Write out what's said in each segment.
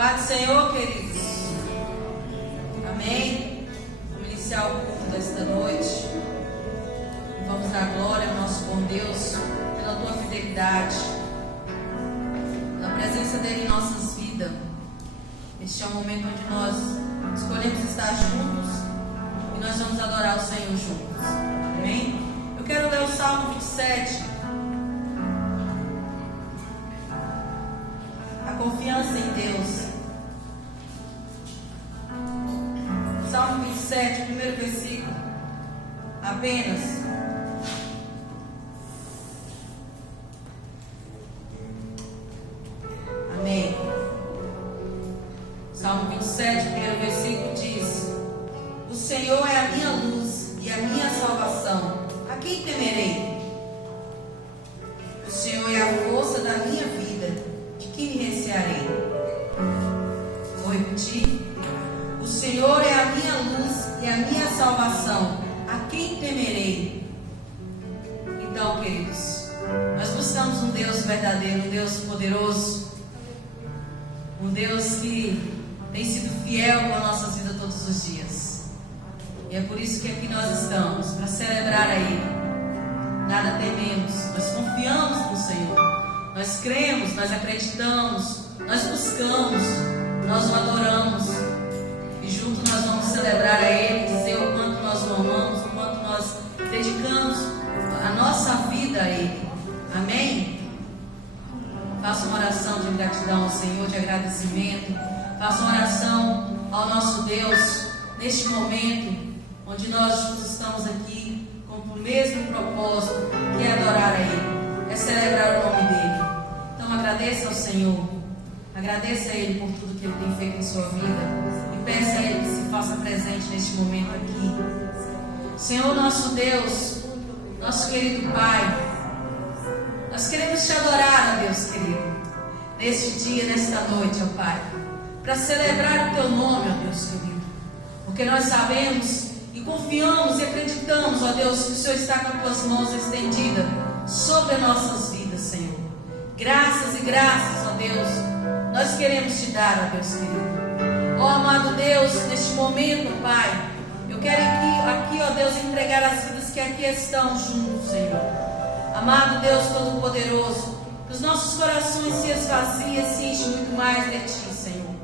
Paz do Senhor, queridos. Amém. Vamos iniciar o culto desta noite. E vamos dar glória ao nosso bom Deus pela tua fidelidade, pela presença dele em nossas vidas. Este é o momento onde nós escolhemos estar juntos e nós vamos adorar o Senhor juntos. Amém. Eu quero ler o Salmo 27. A confiança em Deus. Salmo 27, primeiro versículo. Apenas. Amém. Salmo 27, primeiro versículo diz: O Senhor é a minha luz e a minha salvação. A quem temerei? O Senhor é a força da minha vida. De quem me recearei? Vou repetir. O Senhor é a minha luz e a minha salvação. A quem temerei? Então, queridos, nós buscamos um Deus verdadeiro, um Deus poderoso, um Deus que tem sido fiel com as nossas vidas todos os dias. E é por isso que aqui nós estamos, para celebrar a Ele. Nada tememos, nós confiamos no Senhor. Nós cremos, nós acreditamos, nós buscamos, nós o adoramos. E junto nós vamos celebrar a Ele, dizer o quanto nós o amamos, o quanto nós dedicamos a nossa vida a Ele. Amém? Faça uma oração de gratidão ao Senhor, de agradecimento. Faça uma oração ao nosso Deus neste momento, onde nós juntos estamos aqui com o mesmo propósito, que é adorar a Ele, é celebrar o nome dEle. Então agradeça ao Senhor, agradeça a Ele por tudo que Ele tem feito em sua vida e peça a Ele que se faça presente neste momento aqui. Senhor nosso Deus, nosso querido Pai, nós queremos te adorar, ó Deus querido, neste dia, nesta noite, ó Pai, para celebrar o teu nome, ó Deus querido, porque nós sabemos e confiamos e acreditamos, ó Deus, que o Senhor está com as tuas mãos estendidas sobre as nossas vidas, Senhor. Graças e graças, ó Deus, nós queremos te dar, ó Deus querido. Ó amado Deus, neste momento, Pai, eu quero aqui, ó Deus, entregar as vidas que aqui estão juntos, Senhor. Amado Deus Todo-Poderoso, que os nossos corações se esvaziem, se enchem muito mais de Ti, Senhor.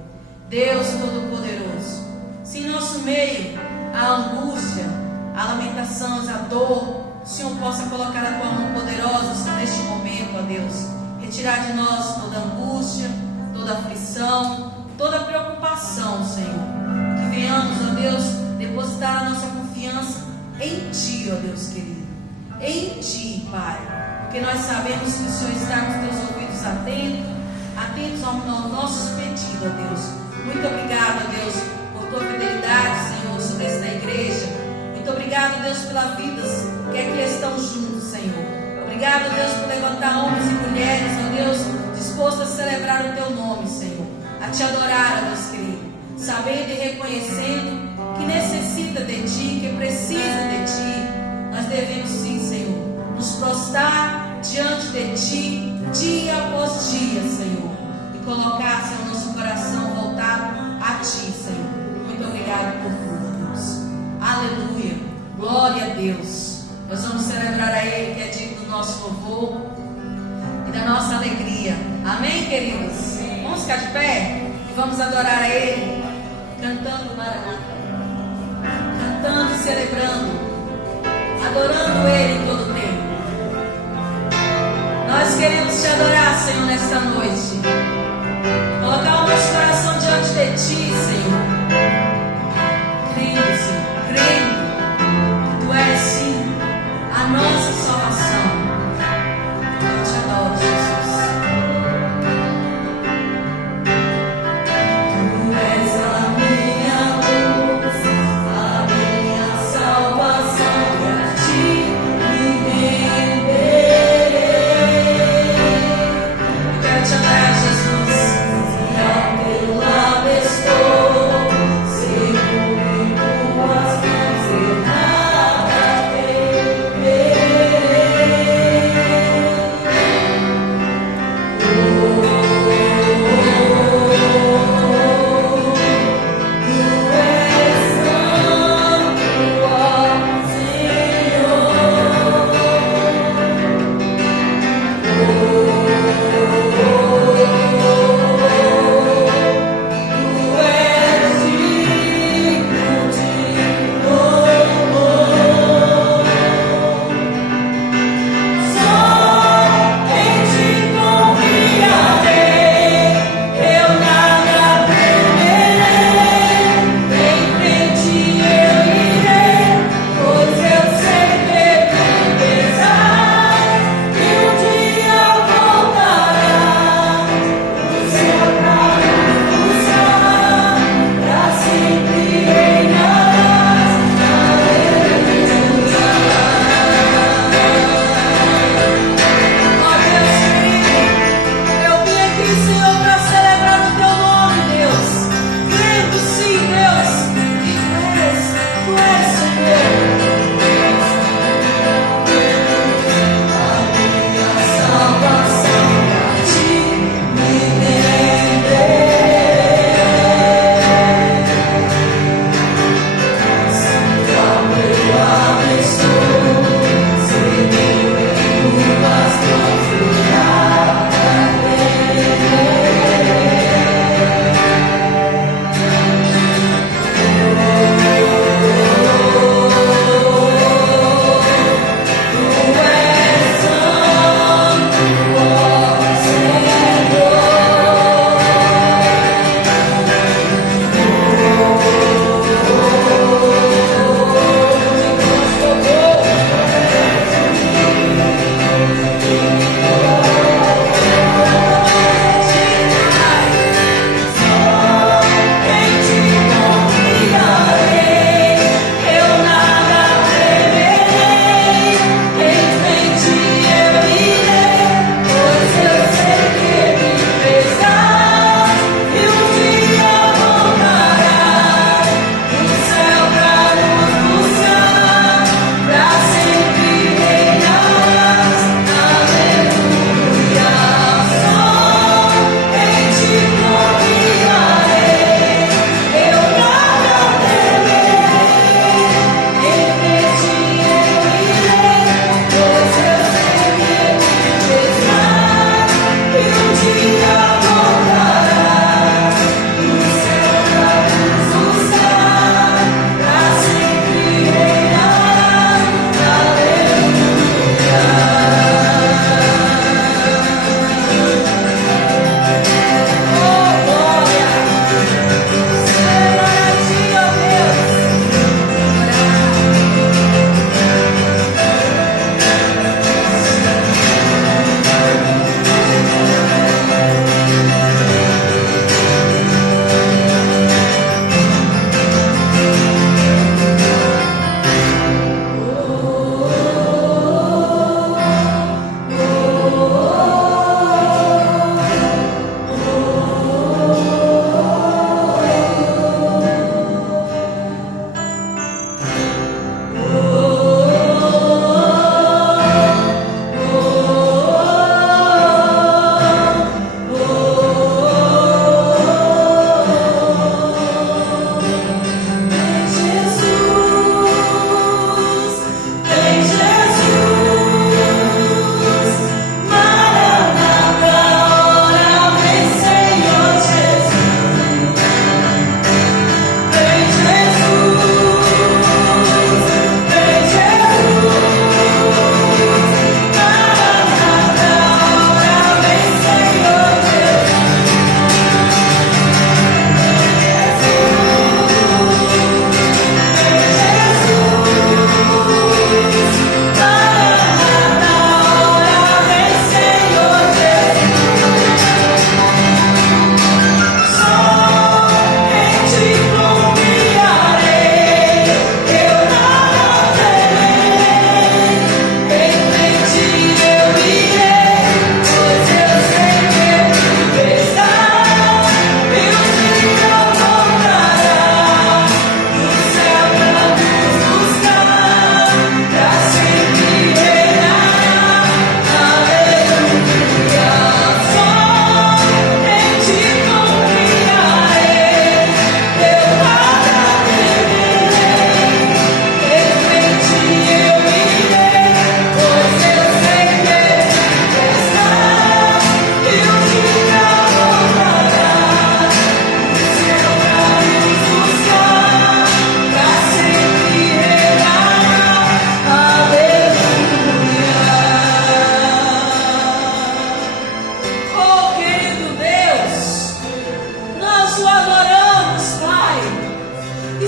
Deus Todo-Poderoso, se em nosso meio a angústia, a lamentação, a dor, o Senhor possa colocar a tua mão poderosa neste momento, ó Deus. Retirar de nós toda angústia, toda aflição, toda preocupação, Senhor. Que venhamos, ó Deus, depositar a nossa confiança em Ti, ó Deus querido. Em Ti, Pai. Porque nós sabemos que o Senhor está com os teus ouvidos atentos aos nossos pedidos, ó Deus. Muito obrigado, ó Deus, por tua fidelidade, Senhor, sobre esta igreja. Muito obrigado, Deus, pelas vidas que aqui estão juntos, Senhor. Obrigado, Deus, por levantar homens e mulheres, ó Deus, dispostos a celebrar o teu nome, Senhor. A te adorar, ó Deus querido. Sabendo e reconhecendo que necessita de Ti, que precisa de Ti. Nós devemos sim, Senhor, nos prostrar diante de Ti, dia após dia, Senhor. E colocar, Senhor, nosso coração voltado a Ti, Senhor. Muito obrigado por tudo, Deus. Aleluia. Glória a Deus. Nós vamos celebrar a Ele, que é digno do nosso louvor e da nossa alegria. Amém, queridos? Vamos ficar de pé e vamos adorar a Ele, cantando Maranata, cantando e celebrando, adorando Ele em todo o tempo. Nós queremos te adorar, Senhor, nesta noite. Colocar o nosso coração diante de Ti, Senhor. Crendo, Senhor, crendo que Tu és, sim, a nossa salvação. Eu te adoro, Jesus. Tu és a minha luz, a minha salvação. E a Ti me renderei. Eu quero te adorar, Jesus.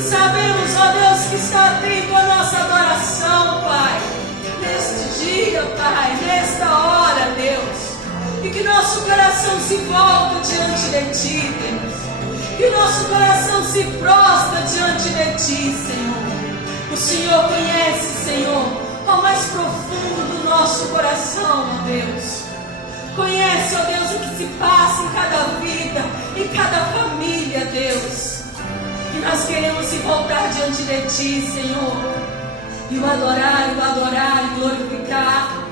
sabemos, ó Deus, que está atento à nossa adoração, Pai, neste dia, Pai, nesta hora, Deus, e que nosso coração se volta diante de Ti, Deus, que nosso coração se prostra diante de Ti, Senhor. O Senhor conhece, Senhor, ao mais profundo do nosso coração, ó Deus. Conhece, ó Deus, o que se passa em cada vida, em cada família, Deus. E nós queremos se voltar diante de Ti, Senhor, e o adorar, e glorificar,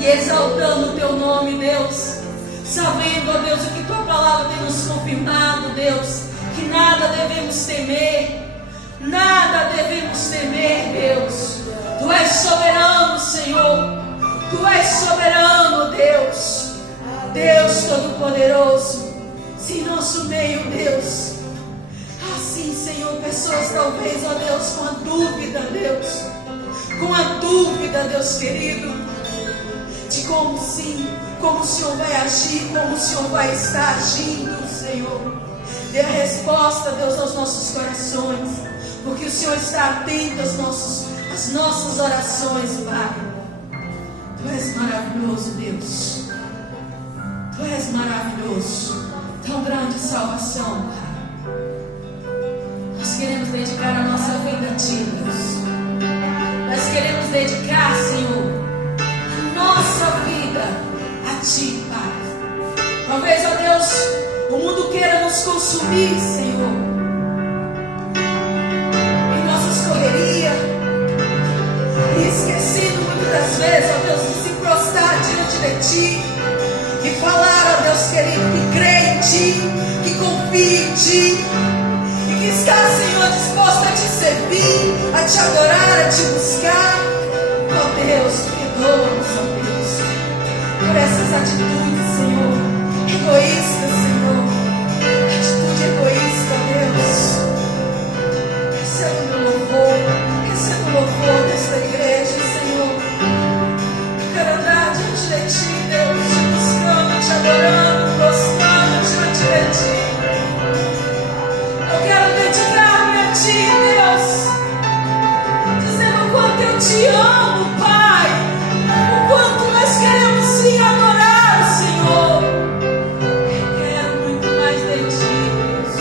e exaltando o Teu nome, Deus. Sabendo, ó Deus, o que Tua palavra tem nos confirmado, Deus, que nada devemos temer. Nada devemos temer, Deus. Tu és soberano, Senhor. Tu és soberano, Deus. Deus Todo-Poderoso. Se em nosso meio, Deus. Assim, Senhor, pessoas talvez, ó Deus, com a dúvida, Deus. Com a dúvida, Deus querido, de como sim, como o Senhor vai agir, como o Senhor vai estar agindo, Senhor. Dê a resposta, Deus, aos nossos corações. Porque o Senhor está atento às nossas orações, Pai. Tu és maravilhoso, Deus. Tu és maravilhoso. Tão grande salvação, Pai. Nós queremos dedicar a nossa vida a Ti, Deus. Nós queremos dedicar, Senhor, a nossa vida a Ti, Pai. Talvez, ó Deus, o mundo queira nos consumir, Senhor. E esquecendo muitas das vezes, ó Deus, de se prostrar diante de Ti e falar, ó Deus querido, que crê em Ti, que confia em Ti e que está, Senhor, disposto a Te servir, a Te adorar, a Te buscar. Ó Deus, perdoa-nos, ó Deus, por essas atitudes, Senhor, egoístas, Senhor, atitude egoísta, ó Deus. Receba o meu louvor desta igreja, Senhor. Eu quero andar diante de Ti, Deus, Te buscando, Te adorando, prostrando diante de Ti. Eu quero dedicar-me a Ti, Deus, dizendo o quanto eu Te amo, Pai, o quanto nós queremos sim adorar o Senhor. Eu quero muito mais de Ti, Deus.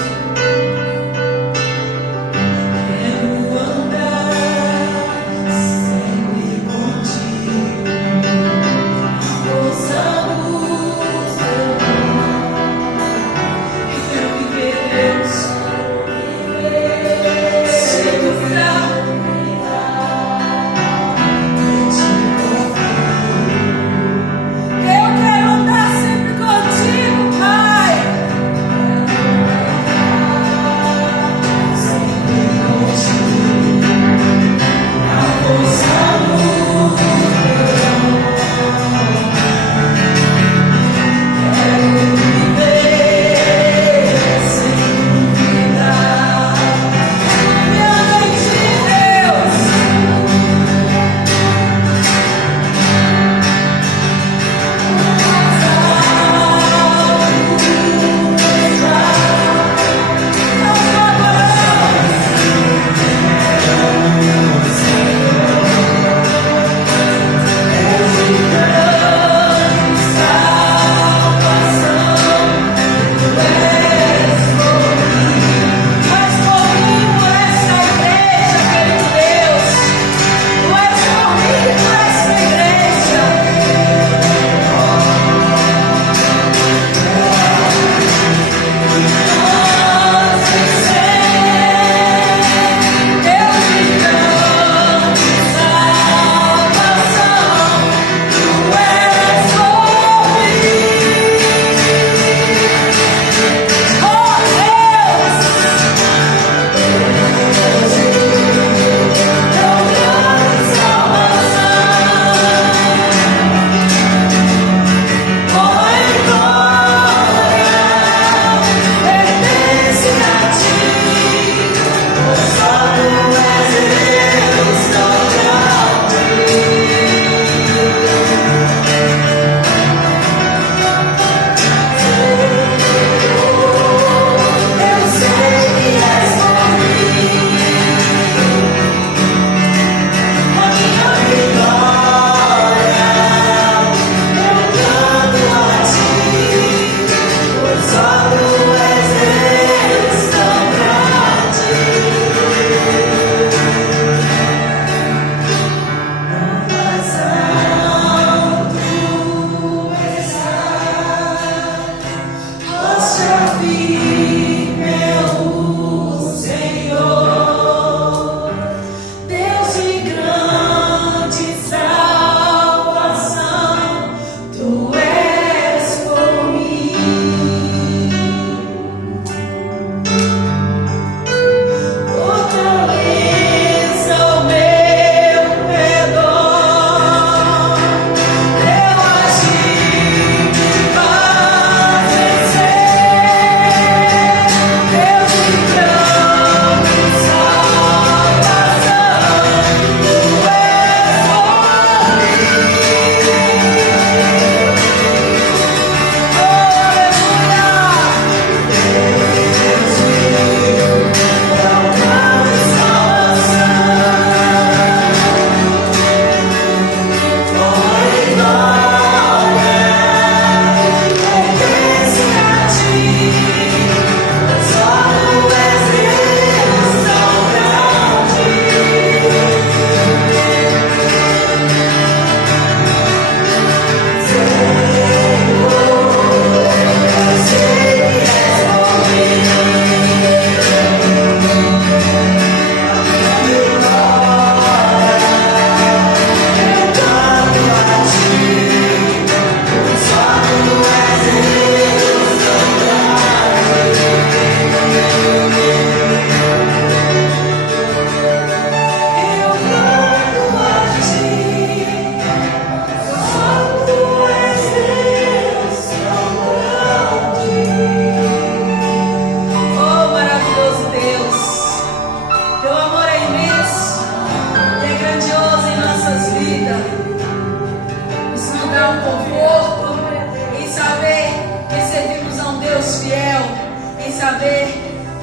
em saber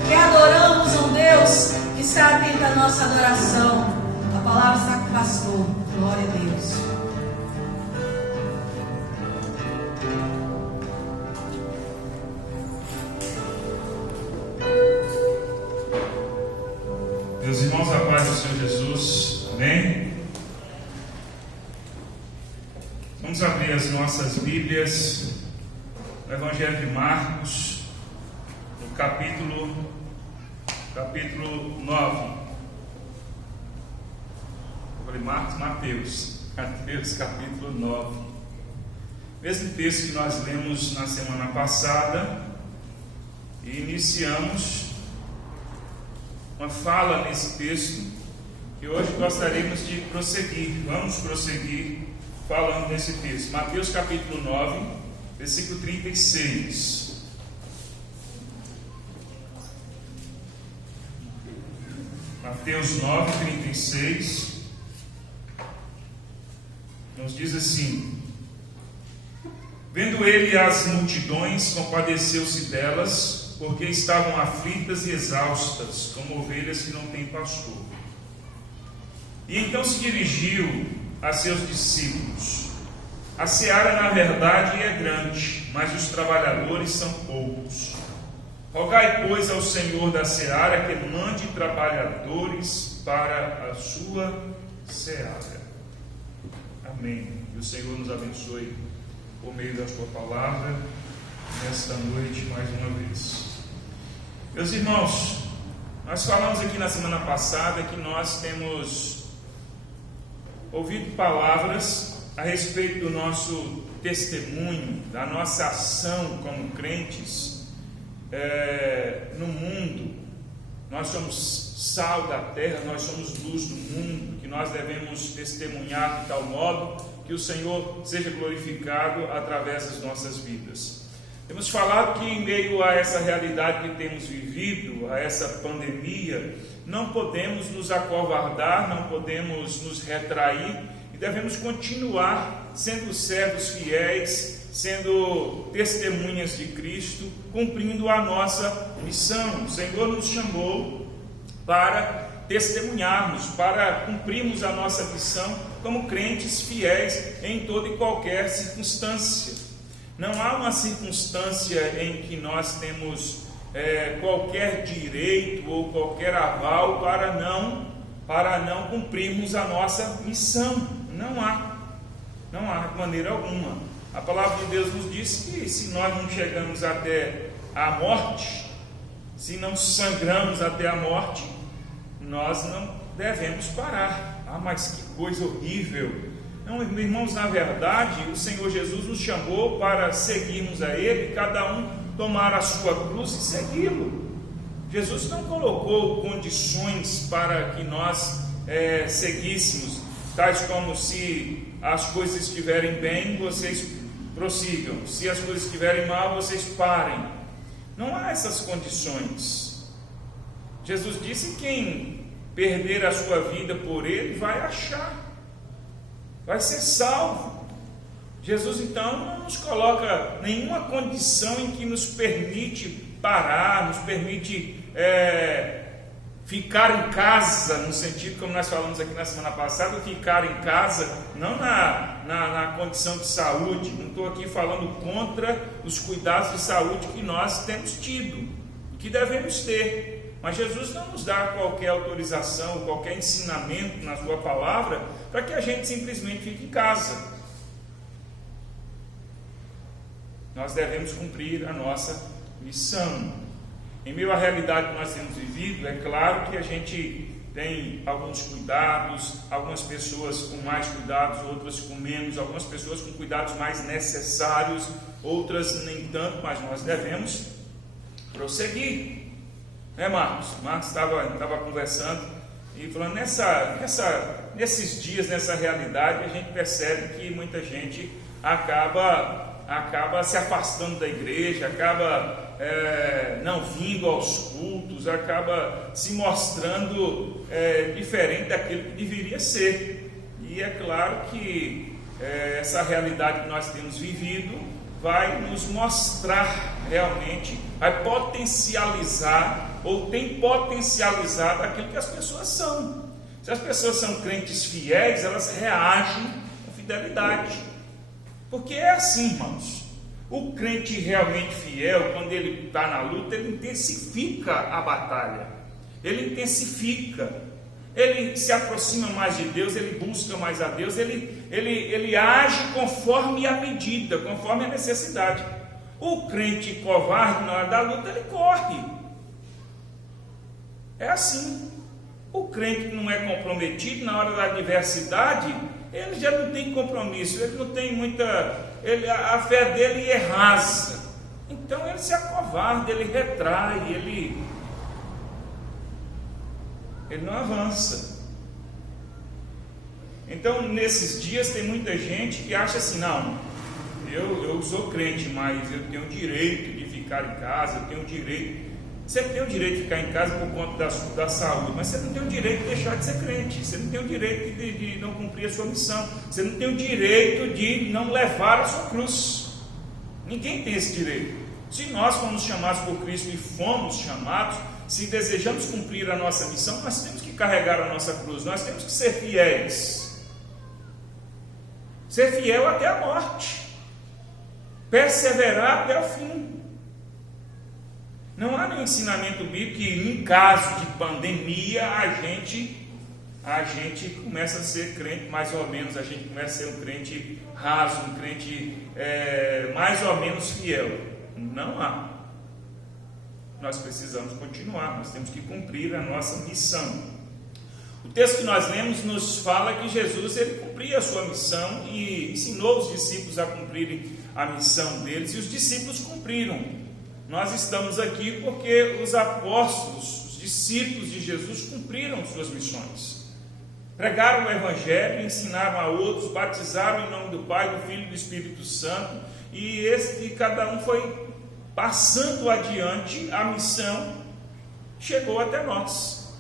que adoramos um Deus que está atento à nossa adoração. A palavra está com o pastor. Glória a Deus. Meus irmãos, a paz do Senhor Jesus, amém? Vamos abrir as nossas Bíblias no Evangelho de Marcos, no capítulo 9. Eu falei Mateus, capítulo 9. Mesmo texto que nós lemos na semana passada, e iniciamos uma fala nesse texto, que hoje gostaríamos de prosseguir. Vamos prosseguir falando nesse texto. Mateus capítulo 9, versículo 36. Mateus 9, 36. Nos diz assim: vendo ele as multidões, compadeceu-se delas, porque estavam aflitas e exaustas, como ovelhas que não têm pastor. E então se dirigiu a seus discípulos: a seara, na verdade, é grande, mas os trabalhadores são poucos. Rogai, pois, ao Senhor da seara que mande trabalhadores para a sua seara. Amém. Que o Senhor nos abençoe por meio da sua palavra nesta noite mais uma vez. Meus irmãos, nós falamos aqui na semana passada que nós temos ouvido palavras a respeito do nosso testemunho, da nossa ação como crentes no mundo. Nós somos sal da terra, nós somos luz do mundo, que nós devemos testemunhar de tal modo que o Senhor seja glorificado através das nossas vidas. Temos falado que em meio a essa realidade que temos vivido, a essa pandemia, não podemos nos acovardar, não podemos nos retrair e devemos continuar sendo servos fiéis, sendo testemunhas de Cristo, cumprindo a nossa missão. O Senhor nos chamou para testemunharmos, para cumprirmos a nossa missão como crentes fiéis em toda e qualquer circunstância. Não há uma circunstância em que nós temos qualquer direito ou qualquer aval para não cumprirmos a nossa missão. Não há de maneira alguma. A palavra de Deus nos diz que se nós não chegamos até a morte, se não sangramos até a morte, nós não devemos parar. Ah, mas que coisa horrível! Não, irmãos, na verdade, o Senhor Jesus nos chamou para seguirmos a Ele, cada um tomar a sua cruz e segui-lo. Jesus não colocou condições para que nós seguíssemos, tais como: se as coisas estiverem bem, vocês prossigam, se as coisas estiverem mal, vocês parem. Não há essas condições. Jesus disse: quem perder a sua vida por Ele vai achar, vai ser salvo. Jesus então não nos coloca nenhuma condição em que nos permite parar, nos permite ficar em casa, no sentido como nós falamos aqui na semana passada, ficar em casa, não na condição de saúde. Não estou aqui falando contra os cuidados de saúde que nós temos tido, que devemos ter. Mas Jesus não nos dá qualquer autorização, qualquer ensinamento na sua palavra para que a gente simplesmente fique em casa. Nós devemos cumprir a nossa missão. Em meio à realidade que nós temos vivido, é claro que a gente tem alguns cuidados, algumas pessoas com mais cuidados, outras com menos, algumas pessoas com cuidados mais necessários, outras nem tanto, mas nós devemos prosseguir. Marcos? Marcos estava conversando e falando nesses dias, nessa realidade, a gente percebe que muita gente acaba se afastando da igreja, acaba não vindo aos cultos, acaba se mostrando diferente daquilo que deveria ser. E é claro que essa realidade que nós temos vivido vai nos mostrar realmente, vai potencializar, ou tem potencializado aquilo que as pessoas são. Se as pessoas são crentes fiéis, elas reagem com fidelidade. Porque é assim, irmãos. O crente realmente fiel, quando ele está na luta, ele intensifica a batalha. Ele intensifica. Ele se aproxima mais de Deus, ele busca mais a Deus, ele age conforme a medida, conforme a necessidade. O crente covarde, na hora da luta, ele corre. É assim. O crente que não é comprometido, na hora da adversidade, ele já não tem compromisso, ele não tem a fé dele é rasa. Então ele se acovarda, ele retrai, ele não avança. Então nesses dias tem muita gente que acha assim, não, eu sou crente, mas eu tenho o direito de ficar em casa, eu tenho o direito. Você tem o direito de ficar em casa por conta da saúde, mas você não tem o direito de deixar de ser crente, você não tem o direito de não cumprir a sua missão, você não tem o direito de não levar a sua cruz. Ninguém tem esse direito. Se nós fomos chamados por Cristo e fomos chamados, se desejamos cumprir a nossa missão, nós temos que carregar a nossa cruz, nós temos que ser fiéis. Ser fiel até a morte, perseverar até o fim. Não há nenhum ensinamento bíblico que em caso de pandemia a gente começa a ser crente mais ou menos, a gente começa a ser um crente raso, um crente mais ou menos fiel. Não há. Nós precisamos continuar, nós temos que cumprir a nossa missão. O texto que nós lemos nos fala que Jesus ele cumpria a sua missão e ensinou os discípulos a cumprirem a missão deles, e os discípulos cumpriram. Nós estamos aqui porque os apóstolos, os discípulos de Jesus cumpriram suas missões. Pregaram o Evangelho, ensinaram a outros, batizaram em nome do Pai, do Filho e do Espírito Santo, e cada um foi passando adiante, a missão chegou até nós.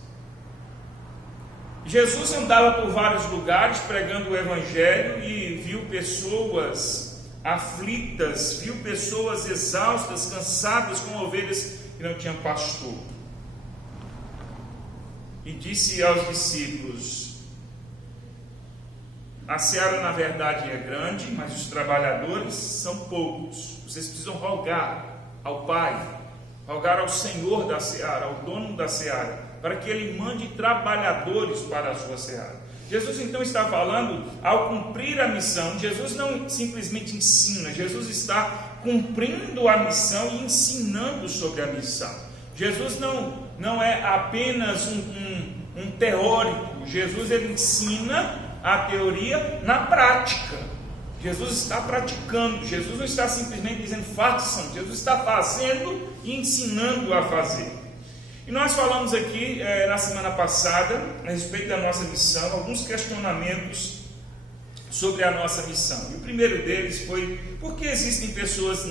Jesus andava por vários lugares pregando o Evangelho e viu pessoas aflitas, viu pessoas exaustas, cansadas, como ovelhas que não tinham pastor. E disse aos discípulos: a seara na verdade é grande, mas os trabalhadores são poucos. Vocês precisam rogar ao Pai, rogar ao Senhor da seara, ao dono da seara, para que Ele mande trabalhadores para a sua seara. Jesus então está falando, ao cumprir a missão, Jesus não simplesmente ensina, Jesus está cumprindo a missão e ensinando sobre a missão. Jesus não é apenas um teórico, Jesus ele ensina a teoria na prática. Jesus está praticando, Jesus não está simplesmente dizendo façam, Jesus está fazendo e ensinando a fazer. E nós falamos aqui na semana passada, a respeito da nossa missão, alguns questionamentos sobre a nossa missão. E o primeiro deles foi: por que existem pessoas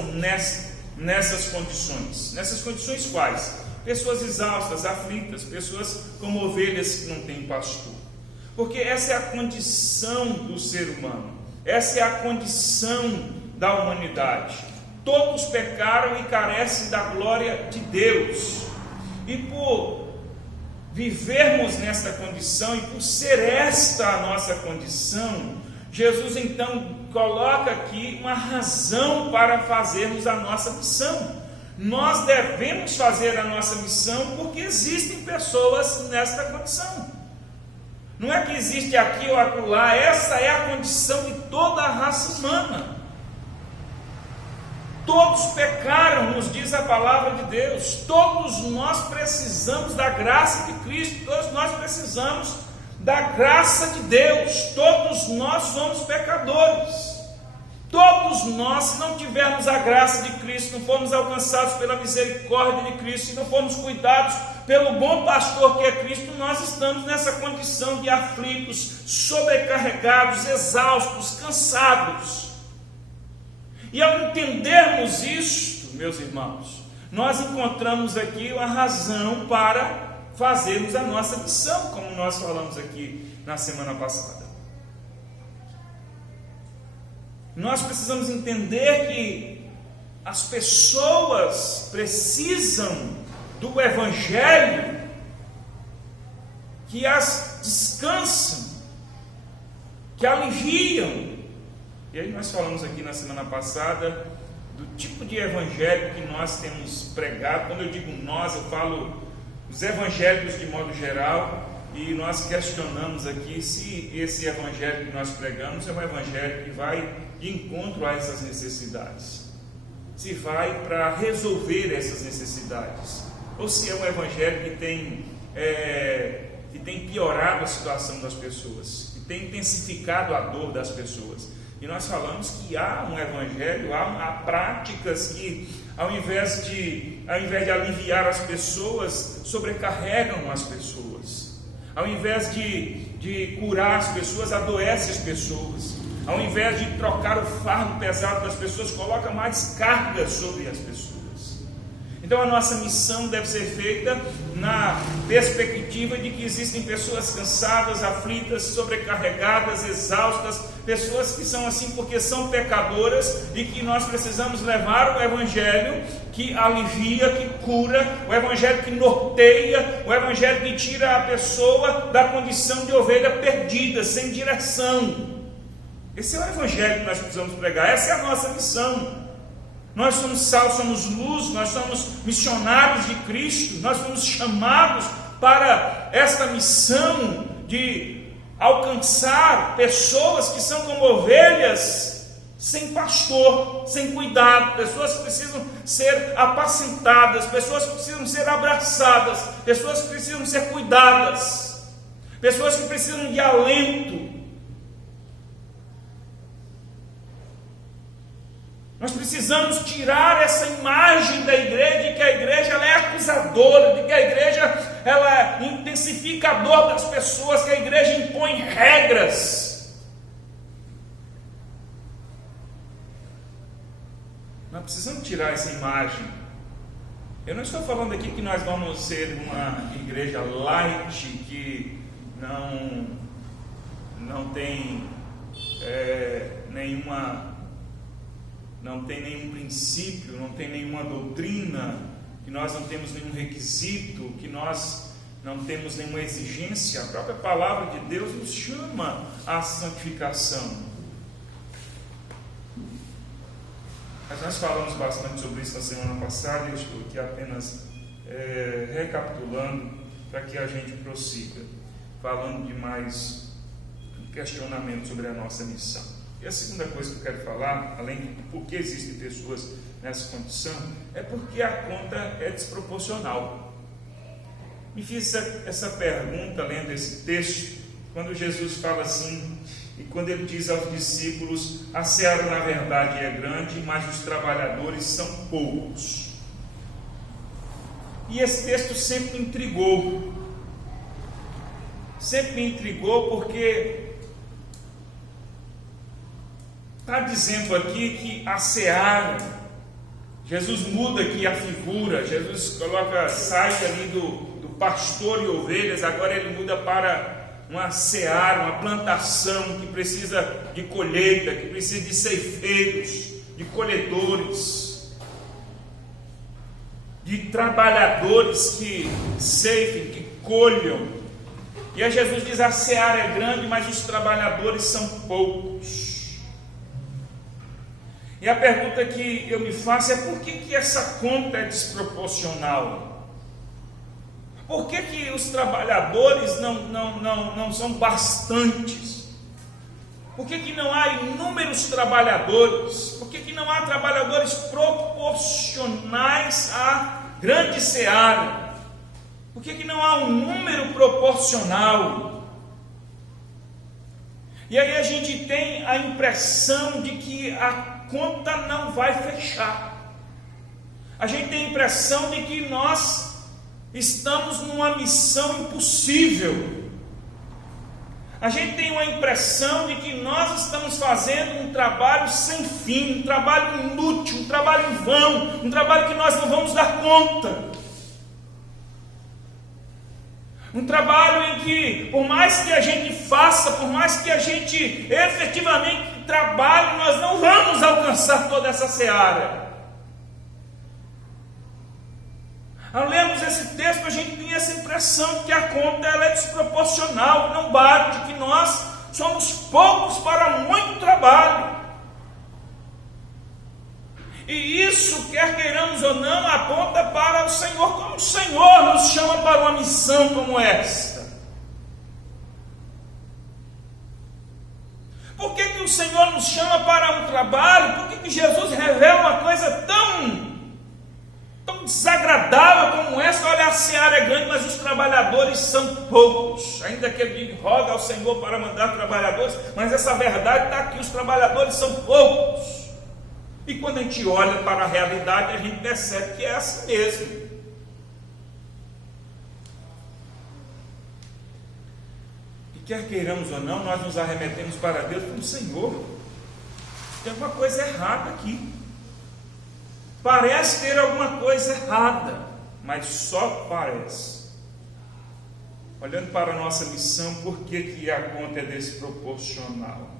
nessas condições? Nessas condições quais? Pessoas exaustas, aflitas, pessoas como ovelhas que não têm pastor. Porque essa é a condição do ser humano, essa é a condição da humanidade. Todos pecaram e carecem da glória de Deus. E por vivermos nesta condição, e por ser esta a nossa condição, Jesus então coloca aqui uma razão para fazermos a nossa missão. Nós devemos fazer a nossa missão porque existem pessoas nesta condição. Não é que existe aqui ou acolá, essa é a condição de toda a raça humana. Todos pecaram, nos diz a palavra de Deus. Todos nós precisamos da graça de Cristo. Todos nós precisamos da graça de Deus. Todos nós somos pecadores. Todos nós, se não tivermos a graça de Cristo, não formos alcançados pela misericórdia de Cristo, se não formos cuidados pelo bom pastor que é Cristo, nós estamos nessa condição de aflitos, sobrecarregados, exaustos, cansados. E ao entendermos isto, meus irmãos, nós encontramos aqui uma razão para fazermos a nossa missão, como nós falamos aqui na semana passada. Nós precisamos entender que as pessoas precisam do Evangelho que as descansam, que aliviam. E aí nós falamos aqui na semana passada do tipo de evangelho que nós temos pregado. Quando eu digo nós, eu falo os evangélicos de modo geral, e nós questionamos aqui se esse evangelho que nós pregamos é um evangelho que vai de encontro a essas necessidades, se vai para resolver essas necessidades, ou se é um evangelho que tem piorado a situação das pessoas, que tem intensificado a dor das pessoas. E nós falamos que há um evangelho, há práticas que, ao invés de aliviar as pessoas, sobrecarregam as pessoas. Ao invés de curar as pessoas, adoece as pessoas. Ao invés de trocar o fardo pesado das pessoas, coloca mais cargas sobre as pessoas. Então a nossa missão deve ser feita na perspectiva de que existem pessoas cansadas, aflitas, sobrecarregadas, exaustas, pessoas que são assim porque são pecadoras, e que nós precisamos levar o Evangelho que alivia, que cura, o Evangelho que norteia, o Evangelho que tira a pessoa da condição de ovelha perdida, sem direção. Esse é o Evangelho que nós precisamos pregar, essa é a nossa missão. Nós somos sal, somos luz, nós somos missionários de Cristo, nós fomos chamados para esta missão de alcançar pessoas que são como ovelhas sem pastor, sem cuidado, pessoas que precisam ser apacentadas, pessoas que precisam ser abraçadas, pessoas que precisam ser cuidadas, pessoas que precisam de alento. Nós precisamos tirar essa imagem da igreja, de que a igreja ela é acusadora, de que a igreja ela intensifica a dor das pessoas, que a igreja impõe regras. Nós precisamos tirar essa imagem. Eu não estou falando aqui que nós vamos ser uma igreja light, que não tem nenhum princípio, não tem nenhuma doutrina, que nós não temos nenhum requisito, que nós não temos nenhuma exigência. A própria palavra de Deus nos chama à santificação. Mas nós falamos bastante sobre isso na semana passada, e eu estou aqui apenas recapitulando para que a gente prossiga, falando de mais questionamento sobre a nossa missão. E a segunda coisa que eu quero falar, além de por que existem pessoas nessa condição, é porque a conta é desproporcional. Me fiz essa pergunta lendo esse texto, quando Jesus fala assim, e quando ele diz aos discípulos: a seara na verdade é grande, mas os trabalhadores são poucos. E esse texto sempre me intrigou. Sempre me intrigou porque está dizendo aqui que a seara, Jesus muda aqui a figura, Jesus sai ali do pastor e ovelhas, agora ele muda para uma seara, uma plantação que precisa de colheita, que precisa de ceifeiros, de colhedores, de trabalhadores que ceifem, que colham. E aí Jesus diz: a seara é grande, mas os trabalhadores são poucos. E a pergunta que eu me faço é: por que essa conta é desproporcional? Por que os trabalhadores não são bastantes? Por que não há inúmeros trabalhadores? Por que não há trabalhadores proporcionais à grande seara? Por que não há um número proporcional? E aí a gente tem a impressão de que a conta não vai fechar. A gente tem a impressão de que nós estamos numa missão impossível. A gente tem uma impressão de que nós estamos fazendo um trabalho sem fim, um trabalho inútil, um trabalho em vão, um trabalho que nós não vamos dar conta. Um trabalho em que, por mais que a gente faça, por mais que a gente efetivamente trabalhe, nós não vamos alcançar toda essa seara. Ao lermos esse texto, a gente tem essa impressão de que a conta ela é desproporcional, não bate, que nós somos poucos para muito trabalho. E isso, quer queiramos ou não, aponta para o Senhor, como o Senhor nos chama para uma missão como esta. Por que o Senhor nos chama para um trabalho? Por que Jesus revela uma coisa tão desagradável como essa? Olha, a seara é grande, mas os trabalhadores são poucos. Ainda que ele roga ao Senhor para mandar trabalhadores, mas essa verdade está aqui, os trabalhadores são poucos. E quando a gente olha para a realidade, a gente percebe que é assim mesmo. E quer queiramos ou não, nós nos arremetemos para Deus como Senhor. Tem alguma coisa errada aqui. Parece ter alguma coisa errada, mas só parece. Olhando para a nossa missão, por que a conta é desproporcional?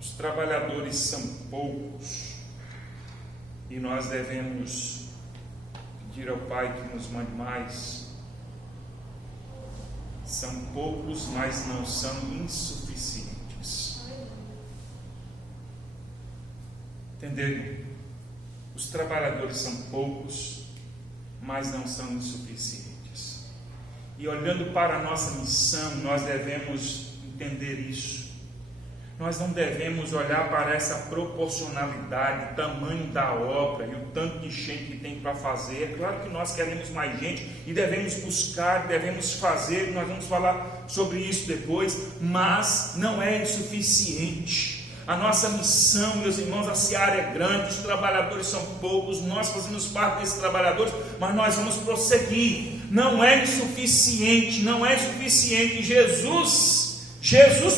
Os trabalhadores são poucos e nós devemos pedir ao Pai que nos mande mais. São poucos, mas não são insuficientes. Entenderam? Os trabalhadores são poucos, mas não são insuficientes. E olhando para a nossa missão, nós devemos entender isso. Nós não devemos olhar para essa proporcionalidade, o tamanho da obra e o tanto de gente que tem para fazer. É claro que nós queremos mais gente e devemos buscar, devemos fazer, nós vamos falar sobre isso depois, mas não é insuficiente. A nossa missão, meus irmãos, a seara é grande, os trabalhadores são poucos, nós fazemos parte desses trabalhadores, mas nós vamos prosseguir. Não é insuficiente, não é suficiente. Jesus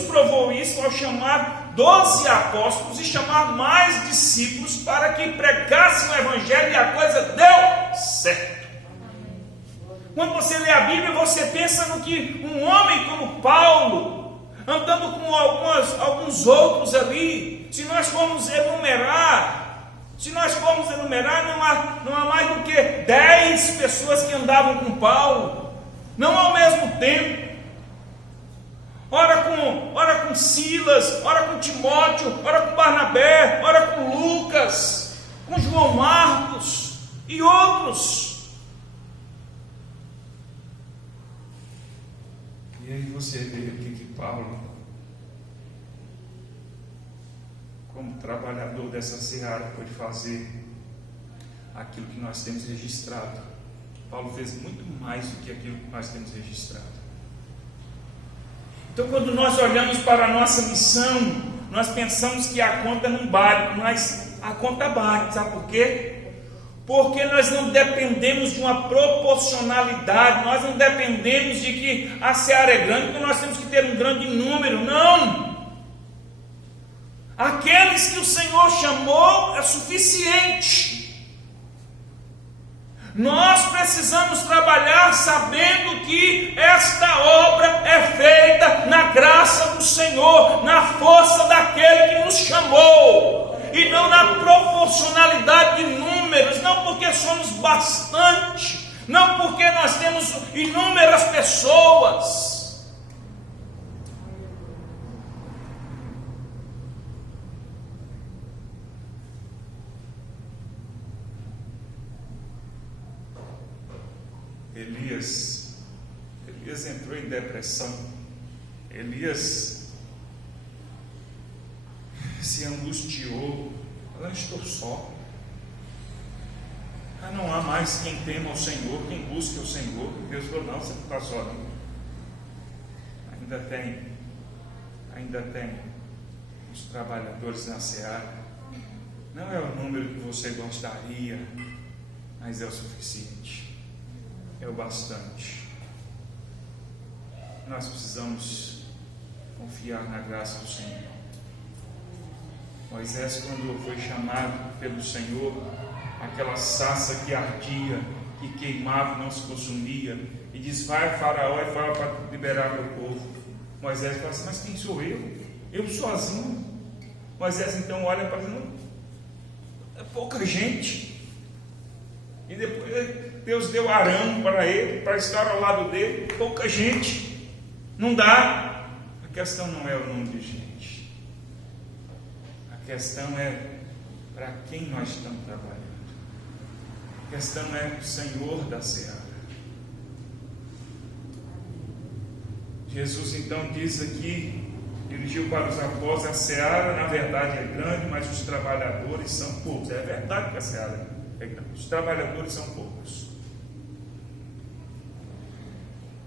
provou isso ao chamar 12 apóstolos e chamar mais discípulos para que pregassem o Evangelho, e a coisa deu certo. Quando você lê a Bíblia, você pensa no que um homem como Paulo, andando com alguns outros ali, se nós formos enumerar, não há mais do que 10 pessoas que andavam com Paulo, não ao mesmo tempo. Ora com Silas, ora com Timóteo, ora com Barnabé, ora com Lucas, com João Marcos e outros. E aí você vê aqui que Paulo, como trabalhador dessa seara, pode fazer aquilo que nós temos registrado. Paulo fez muito mais do que aquilo que nós temos registrado. Então, quando nós olhamos para a nossa missão, nós pensamos que a conta não bate, mas a conta bate. Sabe por quê? Porque nós não dependemos de uma proporcionalidade, nós não dependemos de que a seara é grande, porque nós temos que ter um grande número. Não! Aqueles que o Senhor chamou é suficiente. Nós precisamos trabalhar sabendo que esta obra é feita na graça do Senhor, na força daquele que nos chamou, e não na proporcionalidade de números, não porque somos bastante, não porque nós temos inúmeras pessoas. Elias entrou em depressão. Elias se angustiou. Ela estou só. Não há mais quem tema o Senhor, quem busque o Senhor. Deus falou: não, você não está só, não. Ainda tem os trabalhadores na seara. Não é o número que você gostaria, mas é o suficiente. É o bastante. Nós precisamos confiar na graça do Senhor. Moisés, quando foi chamado pelo Senhor, aquela sarça que ardia, que queimava, não se consumia, e diz: vai Faraó e fala para liberar meu povo. Moisés fala assim: mas quem sou eu? Eu sozinho. Moisés então olha para ele: É pouca gente. E depois Deus deu Arão para ele, para estar ao lado dele. Pouca gente. Não dá. A questão não é o número de gente. A questão é para quem nós estamos trabalhando. A questão é o Senhor da seara. Jesus então diz aqui, dirigiu para os apóstolos: a seara na verdade é grande, mas os trabalhadores são poucos. É verdade que a seara é grande, os trabalhadores são poucos.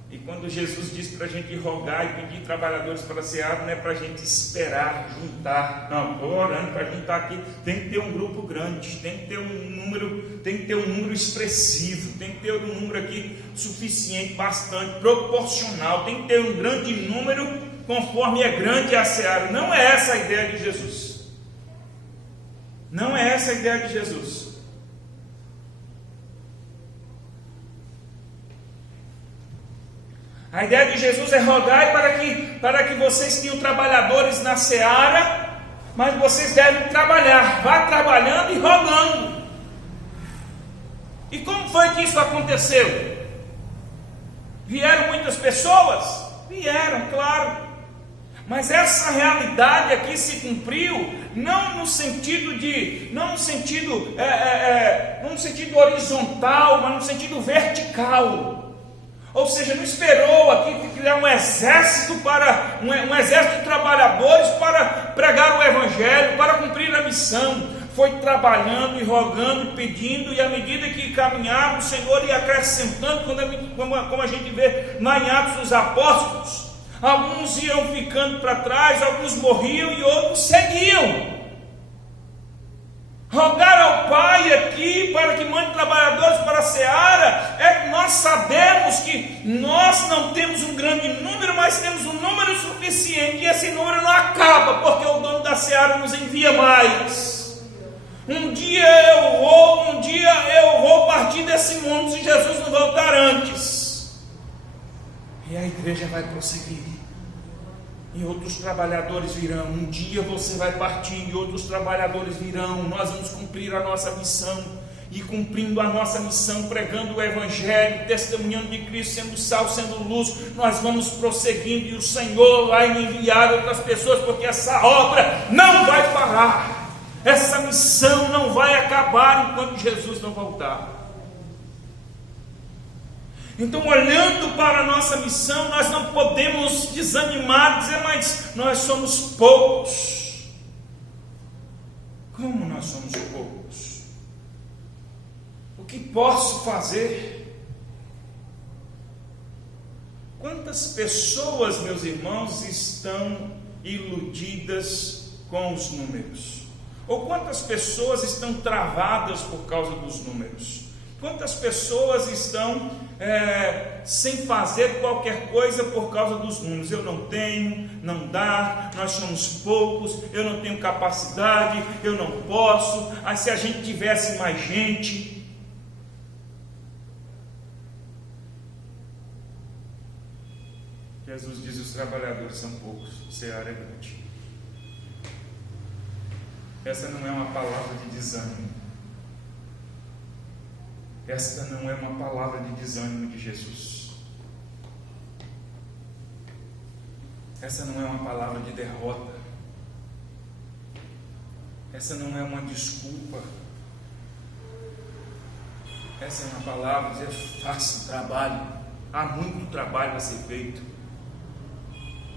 E quando Jesus diz para a gente rogar e pedir trabalhadores para a seara, não é para a gente esperar, juntar. Não, estou orando para juntar aqui. Tem que ter um grupo grande, tem que ter um número expressivo, tem que ter um número aqui suficiente, bastante, proporcional. Tem que ter um grande número conforme é grande a seara. Não é essa a ideia de Jesus. Não é essa a ideia de Jesus. A ideia de Jesus é rogar para que vocês tenham trabalhadores na seara, mas vocês devem trabalhar. Vá trabalhando e rogando. E como foi que isso aconteceu? Vieram muitas pessoas? Vieram, claro. Mas essa realidade aqui se cumpriu não no sentido horizontal, mas no sentido vertical. Ou seja, não esperou aqui criar um exército de trabalhadores para pregar o Evangelho, para cumprir a missão. Foi trabalhando e rogando, pedindo, e à medida que caminhava, o Senhor ia acrescentando, como a gente vê lá em Atos dos Apóstolos. Alguns iam ficando para trás, alguns morriam e outros seguiam. Rogar ao Pai aqui para que mande trabalhadores para a seara, é que nós sabemos que nós não temos um grande número, mas temos um número suficiente, e esse número não acaba, porque o dono da seara nos envia mais. Um dia eu vou partir desse mundo, se Jesus não voltar antes, e a igreja vai prosseguir. E outros trabalhadores virão. Um dia você vai partir e outros trabalhadores virão. Nós vamos cumprir a nossa missão. E cumprindo a nossa missão, pregando o Evangelho, testemunhando de Cristo, sendo sal, sendo luz, nós vamos prosseguindo. E o Senhor vai enviar outras pessoas, porque essa obra não vai parar. Essa missão não vai acabar enquanto Jesus não voltar. Então, olhando para a nossa missão, nós não podemos desanimar, dizer: mas nós somos poucos. Como nós somos poucos? O que posso fazer? Quantas pessoas, meus irmãos, estão iludidas com os números? Ou quantas pessoas estão travadas por causa dos números? Quantas pessoas estão sem fazer qualquer coisa por causa dos números? Eu não tenho, não dá, nós somos poucos, eu não tenho capacidade, eu não posso. Se a gente tivesse mais gente. Jesus diz: os trabalhadores são poucos, o seara é grande. Essa não é uma palavra de desânimo. Esta não é uma palavra de desânimo de Jesus. Essa não é uma palavra de derrota. Essa não é uma desculpa. Essa é uma palavra de dizer: faça o trabalho. Há muito trabalho a ser feito.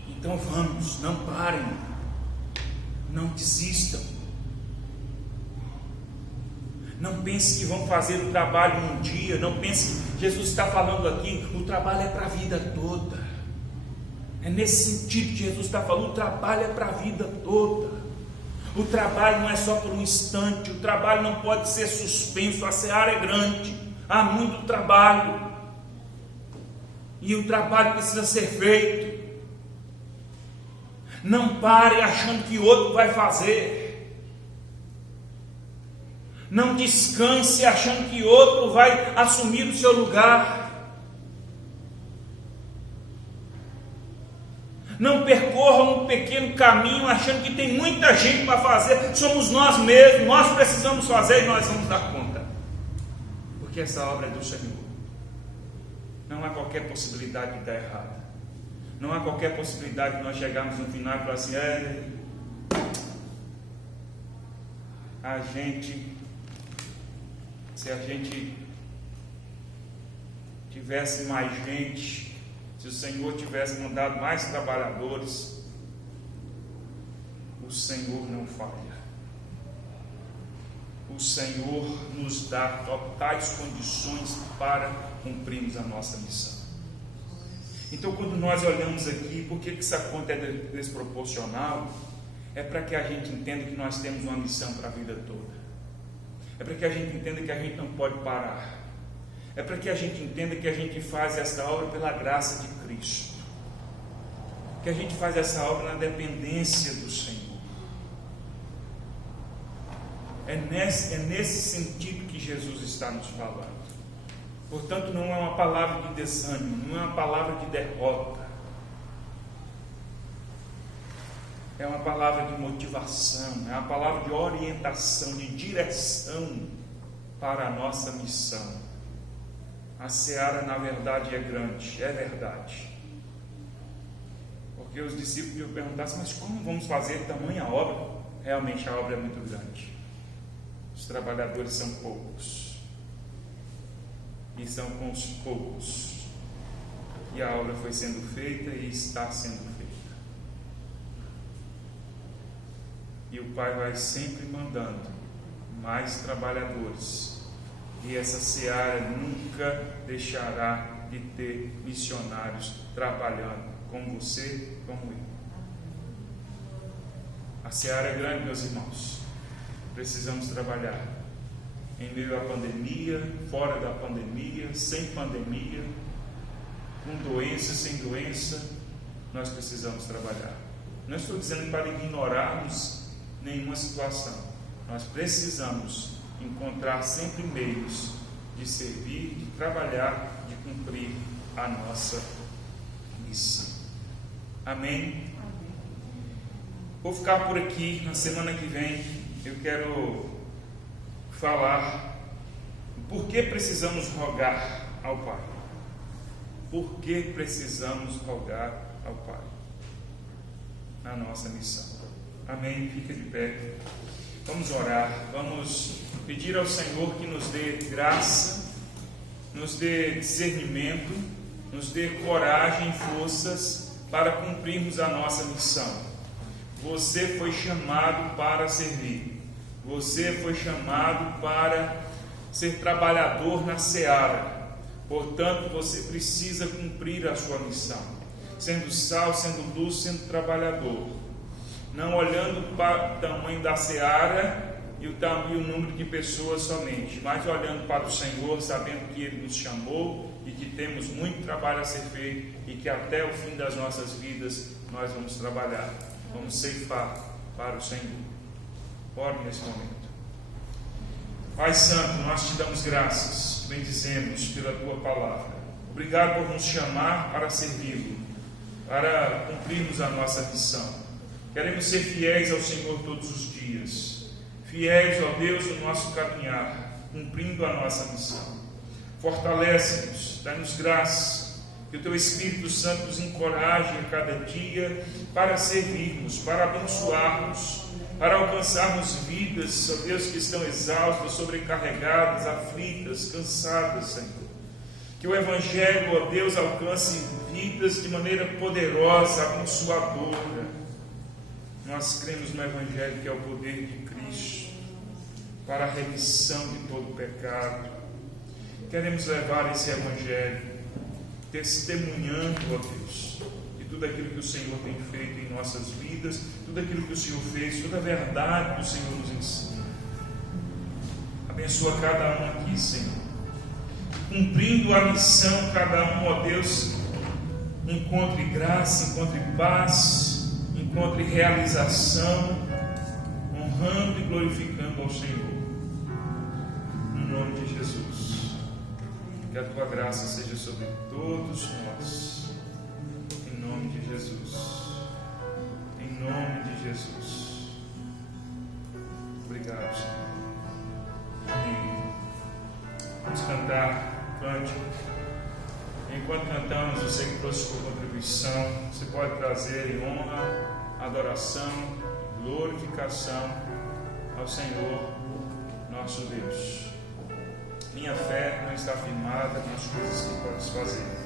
Então vamos, não parem. Não desistam. Não pense que vão fazer o trabalho num dia. Não pense que Jesus está falando aqui, o trabalho é para a vida toda. É nesse sentido que Jesus está falando, o trabalho é para a vida toda. O trabalho não é só por um instante, o trabalho não pode ser suspenso. A seara é grande, há muito trabalho, e o trabalho precisa ser feito. Não pare achando que outro vai fazer. Não descanse achando que outro vai assumir o seu lugar. Não percorra um pequeno caminho achando que tem muita gente para fazer. Somos nós mesmos, nós precisamos fazer e nós vamos dar conta. Porque essa obra é do Senhor. Não há qualquer possibilidade de dar errado. Não há qualquer possibilidade de nós chegarmos no final e falar assim: se a gente tivesse mais gente, se o Senhor tivesse mandado mais trabalhadores, o Senhor não falha. O Senhor nos dá totais condições para cumprirmos a nossa missão. Então, quando nós olhamos aqui, por que essa conta é desproporcional? É para que a gente entenda que nós temos uma missão para a vida toda. É para que a gente entenda que a gente não pode parar. É para que a gente entenda que a gente faz essa obra pela graça de Cristo. Que a gente faz essa obra na dependência do Senhor. É nesse sentido que Jesus está nos falando. Portanto, não é uma palavra de desânimo, não é uma palavra de derrota. É uma palavra de motivação, é uma palavra de orientação, de direção para a nossa missão. A seara, na verdade, é grande, é verdade. Porque os discípulos iam perguntar assim: mas como vamos fazer tamanha obra? Realmente a obra é muito grande. Os trabalhadores são poucos. E são com os poucos. E a obra foi sendo feita e está sendo feita. E o Pai vai sempre mandando mais trabalhadores. E essa seara nunca deixará de ter missionários trabalhando, como você, como eu. A seara é grande, meus irmãos. Precisamos trabalhar. Em meio à pandemia, fora da pandemia, sem pandemia, com doença, sem doença, nós precisamos trabalhar. Não estou dizendo para ignorarmos nenhuma situação. Nós precisamos encontrar sempre meios de servir, de trabalhar, de cumprir a nossa missão. Amém? Vou ficar por aqui. Na semana que vem eu quero falar por que precisamos rogar ao Pai. Por que precisamos rogar ao Pai na nossa missão. Amém? Fica de pé. Vamos orar, vamos pedir ao Senhor que nos dê graça, nos dê discernimento, nos dê coragem e forças para cumprirmos a nossa missão. Você foi chamado para servir. Você foi chamado para ser trabalhador na seara. Portanto, você precisa cumprir a sua missão, sendo sal, sendo luz, sendo trabalhador. Não olhando para o tamanho da seara e o número de pessoas somente, mas olhando para o Senhor, sabendo que Ele nos chamou e que temos muito trabalho a ser feito e que até o fim das nossas vidas nós vamos trabalhar, vamos ceifar para o Senhor. Ore nesse momento. Pai Santo, nós te damos graças, bendizemos pela Tua palavra. Obrigado por nos chamar para servi-lo, para cumprirmos a nossa missão. Queremos ser fiéis ao Senhor todos os dias, fiéis, ó Deus, no nosso caminhar, cumprindo a nossa missão. Fortalece-nos, dá-nos graça, que o Teu Espírito Santo nos encoraje a cada dia para servirmos, para abençoarmos, para alcançarmos vidas, ó Deus, que estão exaustas, sobrecarregadas, aflitas, cansadas, Senhor. Que o Evangelho, ó Deus, alcance vidas de maneira poderosa, abençoadora. Nós cremos no Evangelho, que é o poder de Cristo para a remissão de todo pecado. Queremos levar esse Evangelho, testemunhando, ó Deus, de tudo aquilo que o Senhor tem feito em nossas vidas, tudo aquilo que o Senhor fez, toda a verdade que o Senhor nos ensina. Abençoa cada um aqui, Senhor. Cumprindo a missão, cada um, ó Deus, encontre graça, encontre paz, encontre realização, honrando e glorificando ao Senhor. No nome de Jesus. Que a Tua graça seja sobre todos nós. Em nome de Jesus. Em nome de Jesus. Obrigado, Senhor. Amém. Vamos cantar cântico. Enquanto cantamos, você que trouxe sua contribuição, você pode trazer em honra, adoração, glorificação ao Senhor nosso Deus. Minha fé não está firmada nas coisas que podes fazer.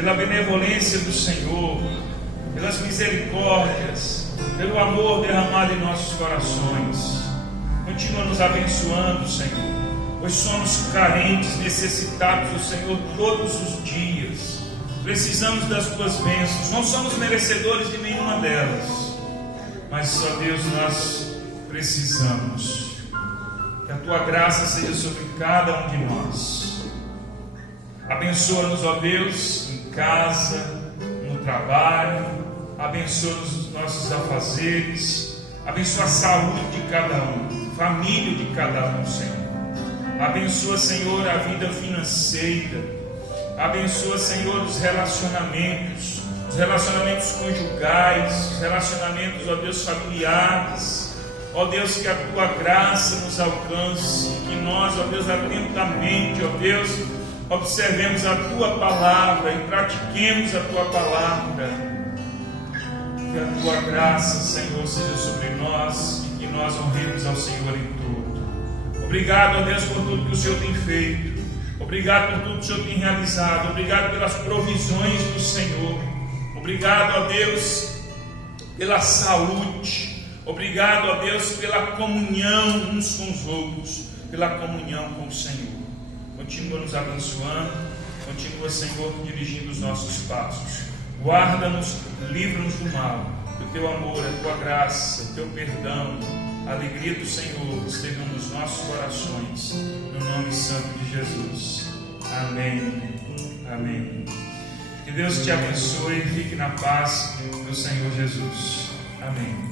Pela benevolência do Senhor, pelas misericórdias, pelo amor derramado em nossos corações. Continua nos abençoando, Senhor, pois somos carentes, necessitados do Senhor todos os dias. Precisamos das tuas bênçãos, não somos merecedores de nenhuma delas, mas só Deus nós precisamos. Que a tua graça seja sobre cada um de nós. Abençoa-nos, ó Deus, em casa, no trabalho, abençoa-nos nos nossos afazeres, abençoa a saúde de cada um, família de cada um, Senhor. Abençoa, Senhor, a vida financeira. Abençoa, Senhor, os relacionamentos conjugais, os relacionamentos, ó Deus, familiares. Ó Deus, que a Tua graça nos alcance, que nós, ó Deus, atentamente, ó Deus, observemos a Tua palavra e pratiquemos a Tua palavra. Que a Tua graça, Senhor, seja sobre nós e que nós honremos ao Senhor em tudo. Obrigado, ó Deus, por tudo que o Senhor tem feito. Obrigado por tudo que o Senhor tem realizado. Obrigado pelas provisões do Senhor. Obrigado, ó Deus, pela saúde. Obrigado, ó Deus, pela comunhão uns com os outros, pela comunhão com o Senhor. Continua nos abençoando, continua, Senhor, dirigindo os nossos passos. Guarda-nos, livra-nos do mal. Que o Teu amor, a Tua graça, o Teu perdão, a alegria do Senhor estejam nos nossos corações, no nome santo de Jesus. Amém. Amém. Que Deus te abençoe e fique na paz do Senhor Jesus. Amém.